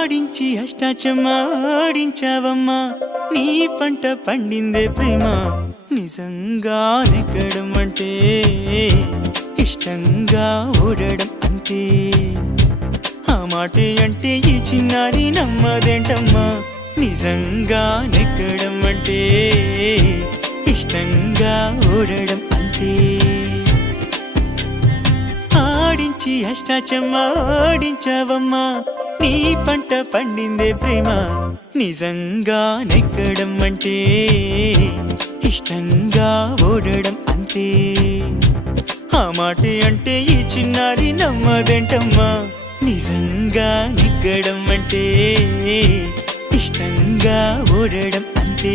ఆడించి అష్టాచమ్మా ఆడించావమ్మా నీ పంట పండిందే ప్రేమ నిజంగా నెగ్గడం అంటే ఇష్టంగా ఓడడం అంతే ఆ మాటే అంటే ఈ చిన్నారి నమ్మదేంటమ్మా నిజంగా నెగ్గడం అంటే ఇష్టంగా ఓడడం అంతే ఆడించి అష్టాచమ్మా ఆడించావమ్మా నీ పంట పండిందే ప్రేమ నిజంగా నెగ్గడం అంటే ఇష్టంగా ఓడడం అంతే ఆ మాటే అంటే ఈ చిన్నారి నమ్మదేంటమ్మా నిజంగా నెగ్గడం అంటే ఇష్టంగా ఓడడం అంతే